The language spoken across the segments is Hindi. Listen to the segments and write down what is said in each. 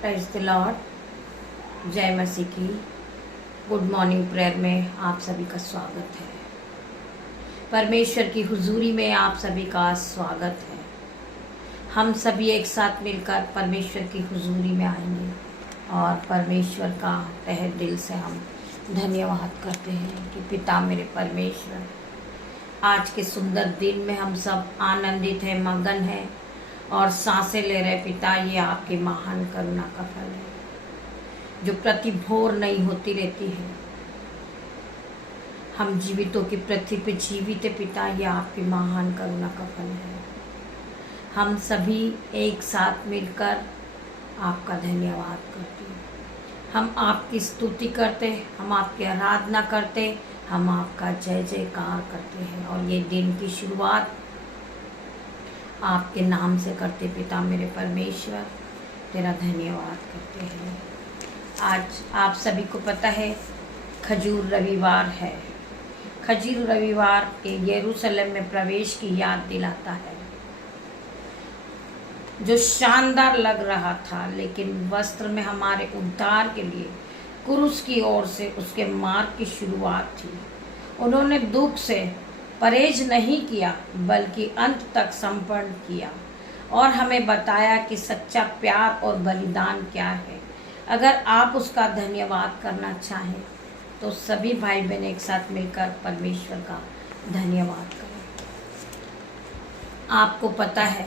Praise the Lord. जय मसीह की। गुड मॉर्निंग प्रेयर में आप सभी का स्वागत है। परमेश्वर की हुजूरी में आप सभी का स्वागत है। हम सभी एक साथ मिलकर परमेश्वर की हुजूरी में आएंगे और परमेश्वर का तहे दिल से हम धन्यवाद करते हैं कि पिता मेरे परमेश्वर, आज के सुंदर दिन में हम सब आनंदित हैं, मगन हैं और सांसें ले रहे। पिता, ये आपकी महान करुणा का फल है जो प्रति भोर नहीं होती रहती है। हम जीवितों की पृथ्वी पे जीवित है पिता, ये आपकी महान करुणा का फल है। हम सभी एक साथ मिलकर आपका धन्यवाद करते हैं। हम आपकी स्तुति करते, हम आपकी आराधना करते, हम आपका जय जयकार करते हैं और ये दिन की शुरुआत आपके नाम से करते। पिता मेरे परमेश्वर, तेरा धन्यवाद करते हैं। आज आप सभी को पता है खजूर रविवार है। खजूर रविवार के यरूशलेम में प्रवेश की याद दिलाता है, जो शानदार लग रहा था, लेकिन वस्त्र में हमारे उद्धार के लिए क्रूस की ओर से उसके मार्ग की शुरुआत थी। उन्होंने दुख से परहेज नहीं किया बल्कि अंत तक संपन्न किया और हमें बताया कि सच्चा प्यार और बलिदान क्या है। अगर आप उसका धन्यवाद करना चाहें तो सभी भाई बहन एक साथ मिलकर परमेश्वर का धन्यवाद करें। आपको पता है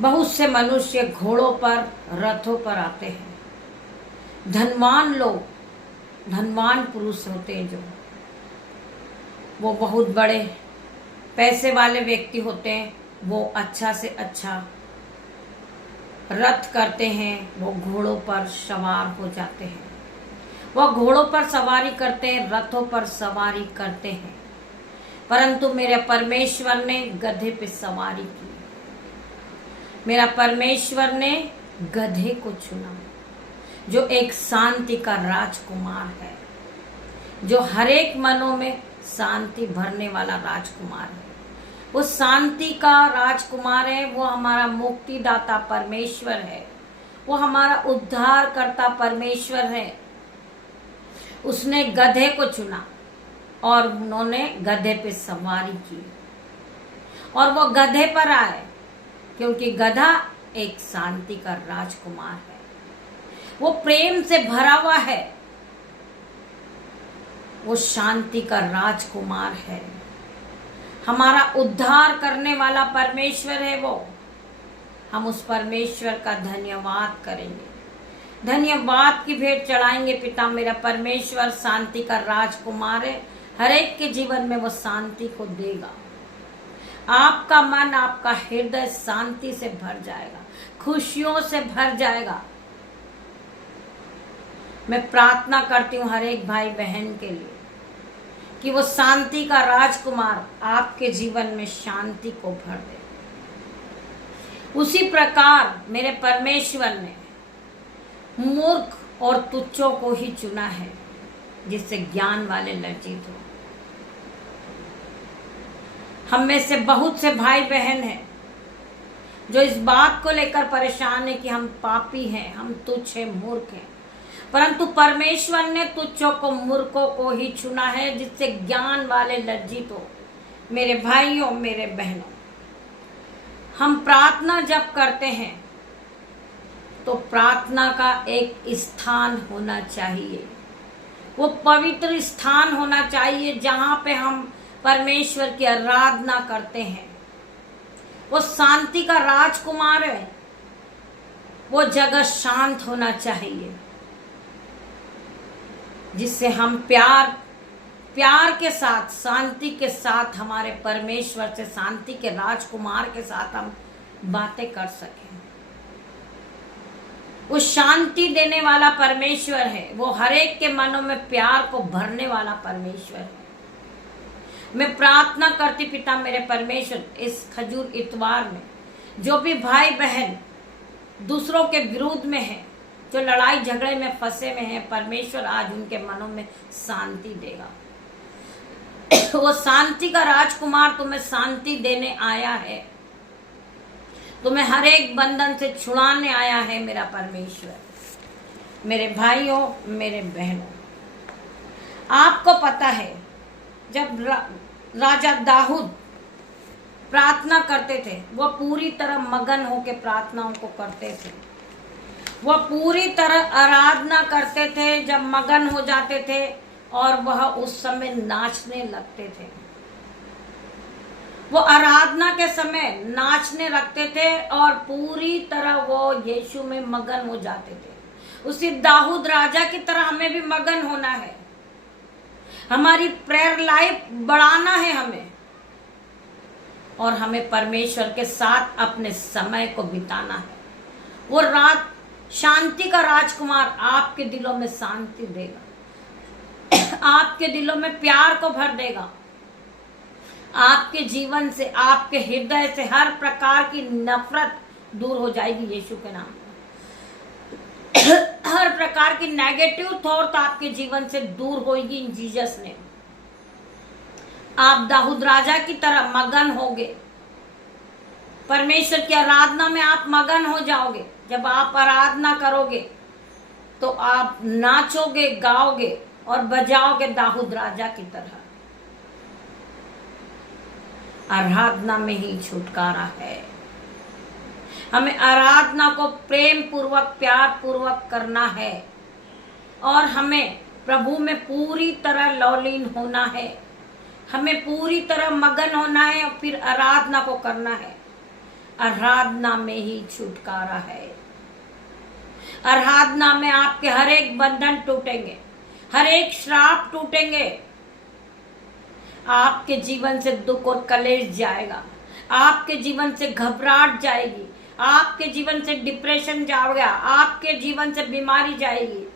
बहुत से मनुष्य घोड़ों पर, रथों पर आते हैं। धनवान लोग, धनवान पुरुष होते हैं, जो वो बहुत बड़े पैसे वाले व्यक्ति होते हैं, वो अच्छा से अच्छा रथ करते हैं, वो घोड़ों पर सवार हो जाते हैं। वो घोड़ों पर सवारी करते हैं, रथों पर सवारी करते हैं, परंतु मेरे परमेश्वर ने गधे पे सवारी की। मेरा परमेश्वर ने गधे को चुना, जो एक शांति का राजकुमार है, जो हरेक मनों में शांति भरने वाला राजकुमार है। वो शांति का राजकुमार है। वो हमारा मुक्तिदाता परमेश्वर है। वो हमारा उद्धार करता परमेश्वर है। उसने गधे को चुना और उन्होंने गधे पे सवारी की और वो गधे पर आए, क्योंकि गधा एक शांति का राजकुमार है। वो प्रेम से भरा हुआ है। वो शांति का राजकुमार है। हमारा उद्धार करने वाला परमेश्वर है वो। हम उस परमेश्वर का धन्यवाद करेंगे, धन्यवाद की भेंट चढ़ाएंगे। पिता मेरा परमेश्वर शांति का राजकुमार है। हर एक के जीवन में वो शांति को देगा। आपका मन, आपका हृदय शांति से भर जाएगा, खुशियों से भर जाएगा। मैं प्रार्थना करती हूँ हर एक भाई बहन के लिए कि वो शांति का राजकुमार आपके जीवन में शांति को भर दे। उसी प्रकार मेरे परमेश्वर ने मूर्ख और तुच्छों को ही चुना है, जिससे ज्ञान वाले लज्जित हो। हम में से बहुत से भाई बहन हैं जो इस बात को लेकर परेशान है कि हम पापी हैं, हम तुच्छ हैं, मूर्ख हैं, परंतु परमेश्वर ने तुच्छों को, मूर्खों को ही चुना है, जिससे ज्ञान वाले लज्जित हो। मेरे भाइयों, मेरे बहनों, हम प्रार्थना जब करते हैं तो प्रार्थना का एक स्थान होना चाहिए। वो पवित्र स्थान होना चाहिए जहां पे हम परमेश्वर की आराधना करते हैं। वो शांति का राजकुमार है। वो जगह शांत होना चाहिए, जिससे हम प्यार के साथ, शांति के साथ, हमारे परमेश्वर से, शांति के राजकुमार के साथ हम बातें कर सकें। वो शांति देने वाला परमेश्वर है। वो हरेक के मनों में प्यार को भरने वाला परमेश्वर है। मैं प्रार्थना करती पिता मेरे परमेश्वर, इस खजूर इतवार में जो भी भाई बहन दूसरों के विरुद्ध में है, जो लड़ाई झगड़े में फंसे में हैं, परमेश्वर आज उनके मनों में शांति देगा। वो शांति का राजकुमार तुम्हें शांति देने आया है। तुम्हें हर एक बंधन से छुड़ाने आया है मेरा परमेश्वर। मेरे भाइयों, मेरे बहनों, आपको पता है जब राजा दाऊद प्रार्थना करते थे, वह पूरी तरह मगन होकर प्रार्थनाओं को करते थे। वह पूरी तरह आराधना करते थे। जब मगन हो जाते थे और वह उस समय नाचने लगते थे, वो आराधना के समय नाचने लगते थे और पूरी तरह वो यीशु में मगन हो जाते थे। उसी दाऊद राजा की तरह हमें भी मगन होना है। हमारी प्रेयर लाइफ बढ़ाना है हमें, और हमें परमेश्वर के साथ अपने समय को बिताना है। वो रात शांति का राजकुमार आपके दिलों में शांति देगा, आपके दिलों में प्यार को भर देगा। आपके जीवन से, आपके हृदय से हर प्रकार की नफरत दूर हो जाएगी यीशु के नाम में। हर प्रकार की नेगेटिव थॉट आपके जीवन से दूर होगी इन जीसस ने। आप दाऊद राजा की तरह मगन होगे। परमेश्वर की आराधना में आप मगन हो जाओगे। जब आप आराधना करोगे तो आप नाचोगे, गाओगे और बजाओगे दाऊद राजा की तरह। आराधना में ही छुटकारा है। हमें आराधना को प्रेम पूर्वक, प्यार पूर्वक करना है और हमें प्रभु में पूरी तरह लौलीन होना है। हमें पूरी तरह मगन होना है और फिर आराधना को करना है। आराधना में ही छुटकारा है। आराधना में आपके हर एक बंधन टूटेंगे, हर एक श्राप टूटेंगे। आपके जीवन से दुख और कलेश जाएगा। आपके जीवन से घबराहट जाएगी। आपके जीवन से डिप्रेशन जाएगा। आपके जीवन से बीमारी जाएगी।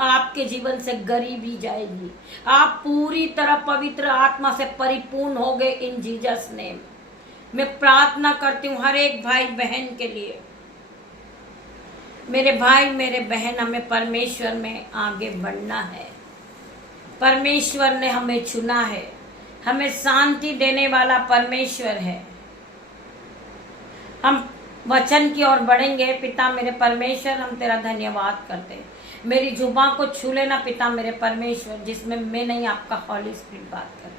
आपके जीवन से गरीबी जाएगी। आप पूरी तरह पवित्र आत्मा से परिपूर्ण हो गए इन जीसस नेम। मैं प्रार्थना करती हूँ हर एक भाई बहन के लिए। मेरे भाई, मेरे बहन, हमें परमेश्वर में आगे बढ़ना है। परमेश्वर ने हमें चुना है। हमें शांति देने वाला परमेश्वर है। हम वचन की ओर बढ़ेंगे। पिता मेरे परमेश्वर, हम तेरा धन्यवाद करते हैं। मेरी जुबान को छू लेना पिता मेरे परमेश्वर, जिसमें मैं नहीं, आपका हॉली स्पिरिट बात करे।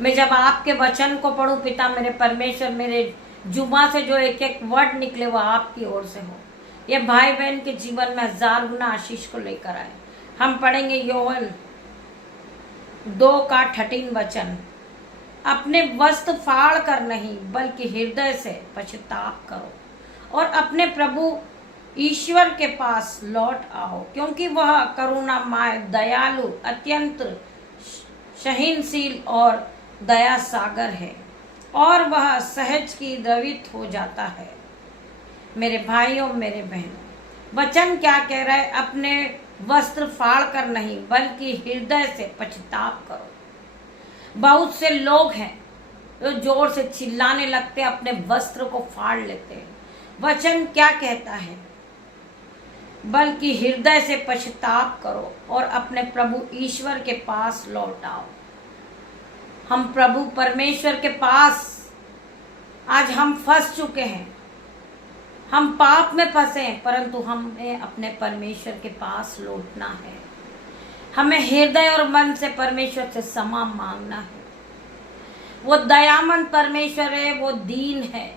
मैं जब आपके वचन को पढ़ूं पिता मेरे परमेश्वर, मेरे जुबान से जो एक एक वर्ड निकले वो आपकी ओर से हो। ये भाई बहन के जीवन में 1000 गुना आशीष को लेकर आए। हम पढ़ेंगे योहन 2:13 वचन। अपने वस्त्र फाड़ कर नहीं बल्कि हृदय से पश्चाताप करो और अपने प्रभु ईश्वर के पास लौट आओ, क्योंकि वह करुणामय, दयालु, अत्यंत सहनशील और दया सागर है और वह सहज की द्रवित हो जाता है। मेरे भाइयों, मेरे बहनों, वचन क्या कह रहा है? अपने वस्त्र फाड़ कर नहीं बल्कि हृदय से पश्चाताप करो। बहुत से लोग हैं जो जोर से चिल्लाने लगते, अपने वस्त्र को फाड़ लेते हैं। वचन क्या कहता है? बल्कि हृदय से पश्चाताप करो और अपने प्रभु ईश्वर के पास लौट आओ। हम प्रभु परमेश्वर के पास आज हम फंस चुके हैं। हम पाप में फंसे हैं, परंतु हमें अपने परमेश्वर के पास लौटना है। हमें हृदय और मन से परमेश्वर से क्षमा मांगना है। वो दयामंद परमेश्वर है, वो दीन है,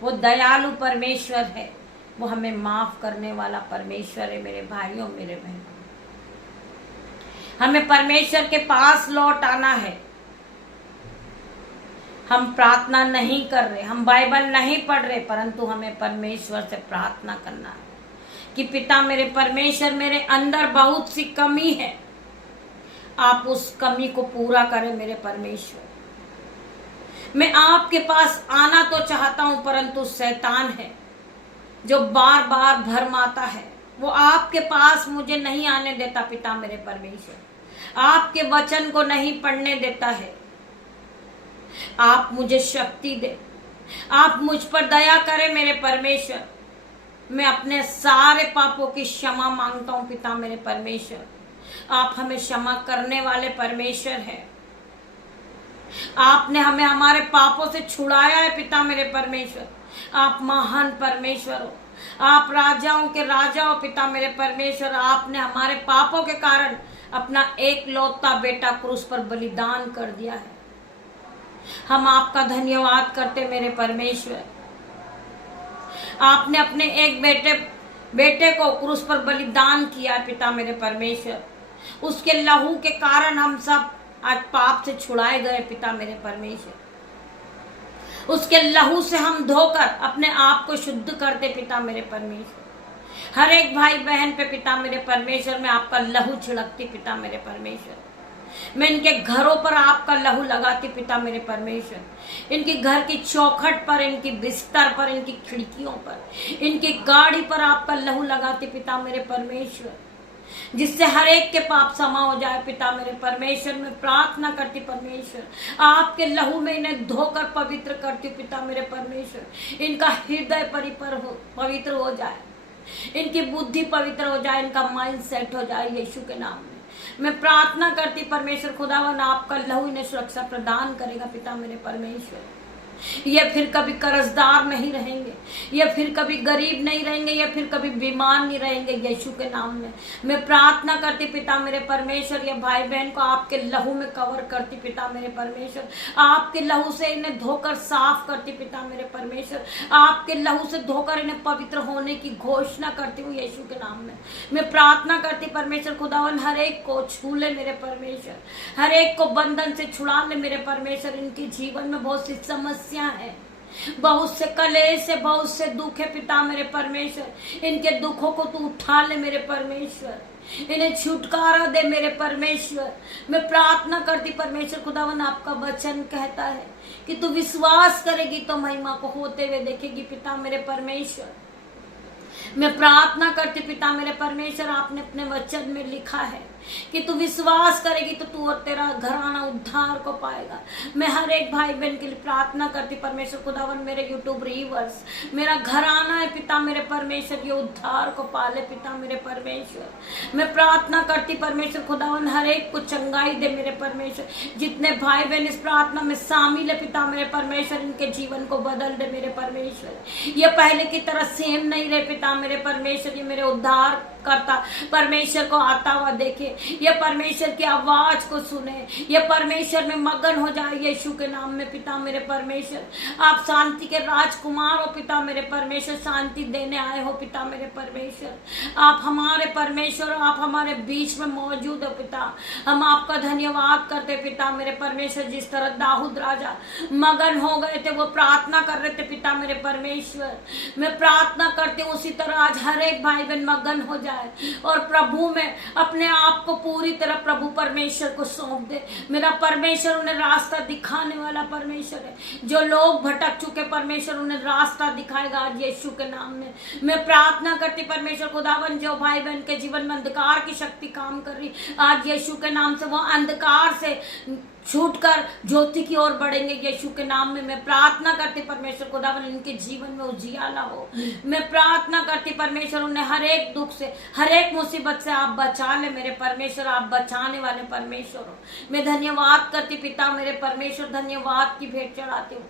वो दयालु परमेश्वर है, वो हमें माफ करने वाला परमेश्वर है। मेरे भाइयों, मेरे बहनों, हमें परमेश्वर के पास लौट आना है। हम प्रार्थना नहीं कर रहे, हम बाइबल नहीं पढ़ रहे, परंतु हमें परमेश्वर से प्रार्थना करना है कि पिता मेरे परमेश्वर, मेरे अंदर बहुत सी कमी है, आप उस कमी को पूरा करें। मेरे परमेश्वर, मैं आपके पास आना तो चाहता हूं, परंतु शैतान है जो बार बार भरमाता है, वो आपके पास मुझे नहीं आने देता। पिता मेरे परमेश्वर, आपके वचन को नहीं पढ़ने देता है। आप मुझे शक्ति दे, आप मुझ पर दया करें। मेरे परमेश्वर, मैं अपने सारे पापों की क्षमा मांगता हूं। पिता मेरे परमेश्वर, आप हमें क्षमा करने वाले परमेश्वर हैं। आपने हमें हमारे पापों से छुड़ाया है पिता मेरे परमेश्वर। आप महान परमेश्वर हो, आप राजाओं के राजा हो पिता मेरे परमेश्वर। आपने हमारे पापों के कारण अपना एक लौता बेटा क्रूस पर बलिदान कर दिया है। हम आपका धन्यवाद करते मेरे परमेश्वर। आपने अपने एक बेटे को क्रूस पर बलिदान किया पिता मेरे परमेश्वर। उसके लहू के कारण हम सब आज पाप से छुड़ाए गए पिता मेरे परमेश्वर। उसके लहू से हम धोकर अपने आप को शुद्ध करते पिता मेरे परमेश्वर। हर एक भाई बहन पे पिता मेरे परमेश्वर में आपका लहू छिड़कती पिता मेरे परमेश्वर। मैं इनके घरों पर आपका लहू लगाती पिता मेरे परमेश्वर। इनके घर की चौखट पर, इनकी बिस्तर पर, इनकी खिड़कियों पर, इनकी गाड़ी पर आपका लहू लगाती पिता मेरे परमेश्वर, जिससे हर एक के पाप क्षमा हो जाए पिता मेरे परमेश्वर। में प्रार्थना करती परमेश्वर, आपके लहू में इन्हें धोकर पवित्र करती पिता मेरे परमेश्वर। इनका हृदय पवित्र हो जाए, इनकी बुद्धि पवित्र हो जाए, इनका माइंड सेट हो जाए यीशु के नाम में। मैं प्रार्थना करती परमेश्वर खुदावन, आपका लहू इन्हें सुरक्षा प्रदान करेगा पिता मेरे परमेश्वर। ये फिर कभी कर्जदार नहीं रहेंगे, ये फिर कभी गरीब नहीं रहेंगे, ये फिर कभी बीमार नहीं रहेंगे यीशु के नाम में। मैं प्रार्थना करती पिता मेरे परमेश्वर, ये भाई बहन को आपके लहू में कवर करती पिता मेरे परमेश्वर। आपके लहू से इन्हें धोकर साफ करती पिता मेरे परमेश्वर। आपके लहू से धोकर इन्हें पवित्र होने की घोषणा करती हूँ यीशु के नाम में। मैं प्रार्थना करती परमेश्वर खुदावन, हर एक को छू ले मेरे परमेश्वर, हर एक को बंधन से छुड़ा ले मेरे परमेश्वर। इनके जीवन में बहुत सी समस्या है, बहुत से कलेश है, बहुत से दुख है पिता मेरे परमेश्वर। इनके दुखों को तू उठा ले मेरे परमेश्वर, इन्हें छुटकारा दे मेरे परमेश्वर। मैं प्रार्थना करती परमेश्वर खुदावन, आपका वचन कहता है कि तू विश्वास करेगी तो महिमा को होते हुए देखेगी पिता मेरे परमेश्वर। मैं प्रार्थना करती पिता मेरे परमेश्वर, आपने अपने वचन में लिखा है कि तू विश्वास करेगी तो तू और तेरा घराना उद्धार को पाएगा। मैं हर एक भाई बहन के लिए प्रार्थना करती परमेश्वर खुदावन, मेरे यूट्यूब रीवर्स, मेरा घराना है पिता मेरे परमेश्वर, ये उद्धार को पाले पिता मेरे परमेश्वर। मैं प्रार्थना करती परमेश्वर खुदावन, हर एक को चंगाई दे मेरे परमेश्वर। जितने भाई बहन इस प्रार्थना में शामिल है पिता मेरे परमेश्वर, इनके जीवन को बदल दे मेरे परमेश्वर। ये पहले की तरह सेम नहीं रहे पिता मेरे परमेश्वर। ये मेरे उद्धार करता परमेश्वर को आता हुआ देखे, ये परमेश्वर की आवाज को सुने, ये परमेश्वर में मगन हो जाए यीशु के नाम में पिता मेरे परमेश्वर। आप शांति के राजकुमार हो पिता मेरे परमेश्वर, शांति देने आए हो पिता मेरे परमेश्वर। आप हमारे परमेश्वर, आप हमारे बीच में मौजूद हो पिता। हम आपका धन्यवाद करते पिता मेरे परमेश्वर। जिस तरह दाऊद राजा मगन हो गए थे, वो प्रार्थना कर रहे थे पिता मेरे परमेश्वर। मैं प्रार्थना करती हूँ उसी तरह आज हर एक भाई बहन मगन हो जाए और प्रभु में अपने आप को पूरी तरह प्रभु परमेश्वर को सौंप दे। मेरा परमेश्वर उन्हें रास्ता दिखाने वाला परमेश्वर है। जो लोग भटक चुके परमेश्वर उन्हें रास्ता दिखाएगा आज यीशु के नाम में। मैं प्रार्थना करती परमेश्वर खुदावन, जो भाई बहन के जीवन में अंधकार की शक्ति काम कर रही, आज यीशु के नाम से वो अंधकार से छूटकर ज्योति की ओर बढ़ेंगे यीशु के नाम में। मैं प्रार्थना करती परमेश्वर खुदावन, इनके जीवन में उजियाला हो। मैं प्रार्थना करती परमेश्वर, उन्हें हर एक दुख से, हर एक मुसीबत से आप बचा ले मेरे परमेश्वर। आप बचाने वाले परमेश्वर हो। मैं धन्यवाद करती पिता मेरे परमेश्वर, धन्यवाद की भेंट चढ़ाती हूँ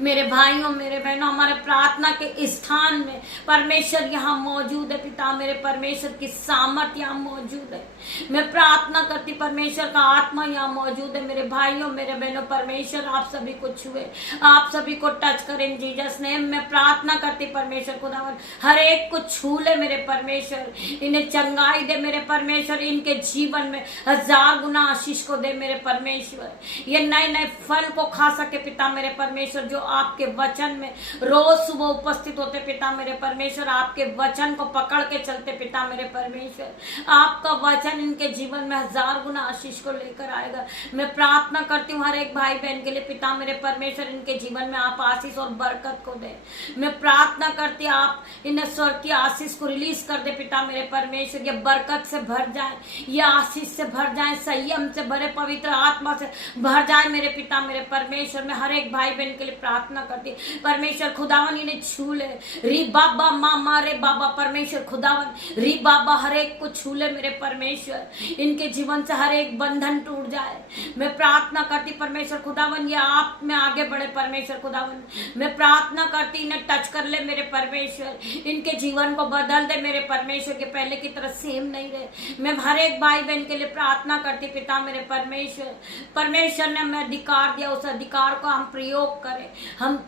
मेरे भाइयों मेरे बहनों। हमारे प्रार्थना के स्थान में परमेश्वर यहाँ मौजूद है पिता मेरे परमेश्वर की सामर्थ यहाँ मौजूद है। मैं प्रार्थना करती परमेश्वर का आत्मा यहाँ मौजूद है मेरे भाइयों मेरे बहनों। परमेश्वर आप सभी को छुए, आप सभी को टच करें जीसस नेम। मैं प्रार्थना करती परमेश्वर खुदावन, हर एक को छू ले मेरे परमेश्वर, इन्हें चंगाई दे मेरे परमेश्वर, इनके जीवन में 1000 गुना आशीष को दे मेरे परमेश्वर। ये नए नए फल को खा सके पिता मेरे परमेश्वर, जो आपके वचन में रोज सुबह उपस्थित होते पिता मेरे परमेश्वर। आपके वचन को पकड़ के चलते पिता मेरे परमेश्वर। आपका वचन इनके जीवन में 1000 गुना आशीष को लेकर आएगा। मैं प्रार्थना करती हूँ हर एक भाई बहन के लिए पिता मेरे परमेश्वर, इनके जीवन में आप आशीष और बरकत को दे। मैं प्रार्थना करती आप इन्हें स्वर्ग की आशीष को रिलीज कर दे पिता मेरे परमेश्वर। ये बरकत से भर जाए, ये आशीष से भर जाए, संयम से भरे, पवित्र आत्मा से भर जाए मेरे पिता मेरे परमेश्वर। मैं हर एक भाई बहन के लिए प्रार्थना करती परमेश्वर खुदावन इन्हें छू ले। री बाबा मामा रे बाबा परमेश्वर खुदावन री बाबा हर एक को छू ले मेरे परमेश्वर, इनके जीवन से हर एक बंधन टूट जाए। मैं प्रार्थना करती परमेश्वर खुदावन ये आप में आगे बढ़े परमेश्वर खुदावन। मैं प्रार्थना करती इन्हें टच कर ले मेरे परमेश्वर, इनके जीवन को बदल दे मेरे परमेश्वर के पहले की तरह सेम नहीं रहे। मैं हर एक भाई बहन के लिए प्रार्थना करती पिता मेरे परमेश्वर, परमेश्वर ने हमें अधिकार दिया उस अधिकार को हम प्रयोग करें। हम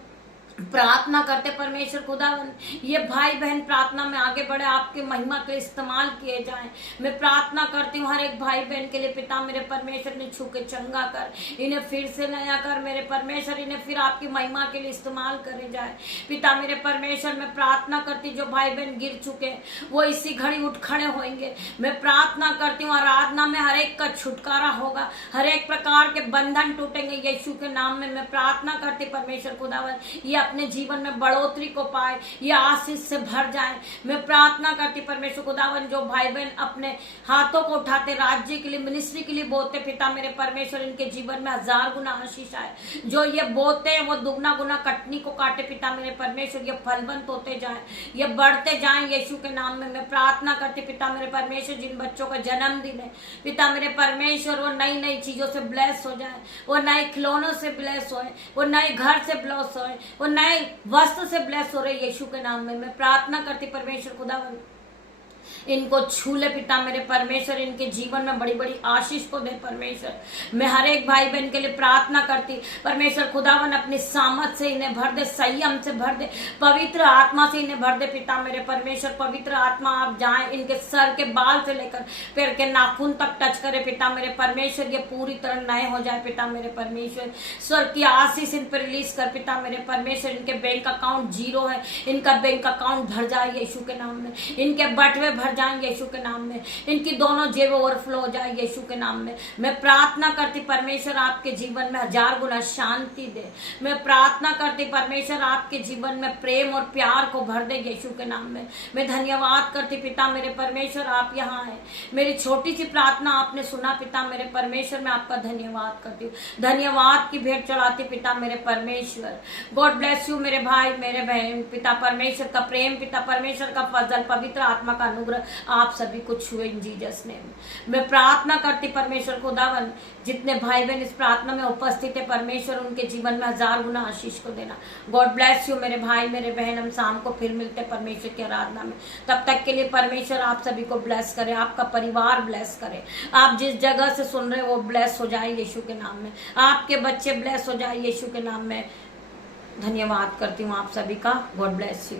प्रार्थना करते परमेश्वर खुदावन ये भाई बहन प्रार्थना में आगे बढ़े, आपके महिमा के इस्तेमाल किए जाएं। मैं प्रार्थना करती हूँ हर एक भाई बहन के लिए पिता मेरे परमेश्वर ने छू के चंगा कर, इन्हें फिर से नया कर मेरे परमेश्वर, इन्हें फिर आपकी महिमा के लिए इस्तेमाल करे जाए पिता मेरे परमेश्वर। मैं प्रार्थना करती जो भाई बहन गिर चुके वो इसी घड़ी उठ खड़े होंगे। मैं प्रार्थना करती हूँ आराधना में हर एक का छुटकारा होगा, हर एक प्रकार के बंधन टूटेंगे यीशु के नाम में। मैं प्रार्थना करती परमेश्वर खुदावन ये अपने जीवन में बढ़ोतरी को पाए, ये आशीष से भर जाए। मैं प्रार्थना करती परमेश्वर खुदावन जो भाई बहन अपने हाथों को उठाते राज्य के लिए मिनिस्ट्री के लिए बोते पिता मेरे परमेश्वर इनके जीवन में 1000 गुना आशीष आए। जो ये बोते हैं वो दुगना गुना कटनी को काटे पिता मेरे परमेश्वर, ये फलवंत होते जाए, ये बढ़ते जाए यीशु के नाम में। मैं प्रार्थना करती पिता मेरे परमेश्वर जिन बच्चों का जन्मदिन है पिता मेरे परमेश्वर वो नई नई चीजों से ब्लेस हो जाए, वो नए खिलौनों से ब्लेस होए, वो नए घर से ब्लेस होए, वो नए वस्त्र से ब्लेस हो रहे यीशु के नाम में। मैं प्रार्थना करती परमेश्वर खुदावन इनको छू ले पिता मेरे परमेश्वर, इनके जीवन में बड़ी बड़ी आशीष को दे परमेश्वर। मैं हर एक भाई बहन के लिए प्रार्थना करती परमेश्वर खुदावन अपनी सामर्थ से इन्हें भर दे, संयम से भर दे, पवित्र आत्मा से इन्हें भर दे पिता मेरे परमेश्वर। पवित्र आत्मा आप जाए इनके सर के बाल से लेकर पैर के नाखून तक टच करे पिता मेरे परमेश्वर, ये पूरी तरह नए हो जाए पिता मेरे परमेश्वर। स्वर्ग की आशीष इन पर रिलीज कर पिता मेरे परमेश्वर। इनके बैंक अकाउंट 0 है, इनका बैंक अकाउंट भर जाए यीशु के नाम में, इनके बटवे भर जाए यीशु के नाम में, इनकी दोनों जेब ओवरफ्लो हो जाए यीशु के नाम में। मैं प्रार्थना करती परमेश्वर आपके जीवन में 1000 गुना शांति दे। मैं प्रार्थना करती परमेश्वर आपके जीवन में प्रेम और प्यार को भर दे यीशु के नाम में। मैं धन्यवाद करती पिता मेरे परमेश्वर आप यहाँ हैं, मेरी छोटी सी प्रार्थना आपने सुना पिता मेरे परमेश्वर। मैं आपका धन्यवाद करती हूँ, धन्यवाद की भेंट चढ़ाती पिता मेरे परमेश्वर। गॉड ब्लेस यू मेरे भाई मेरे बहन, पिता परमेश्वर का प्रेम, पिता परमेश्वर का फजल, पवित्र आत्मा का अनुग्रह आप सभी को छुए इन जीसस नेम। मैं प्रार्थना करती परमेश्वर खुदावन जितने भाई बहन इस प्रार्थना में उपस्थित है परमेश्वर उनके जीवन में 1000 गुना आशीष को देना। गॉड ब्लेस यू मेरे भाई मेरे बहन। हम शाम को फिर मिलते हैं परमेश्वर की आराधना में, तब तक के लिए परमेश्वर आप सभी को ब्लेस करे, आपका परिवार ब्लेस करे, आप जिस जगह से सुन रहे हो वो ब्लेस हो जाए यीशु के नाम में, आपके बच्चे ब्लेस हो जाए यीशु के नाम में। धन्यवाद करती हूँ आप सभी का। God bless you.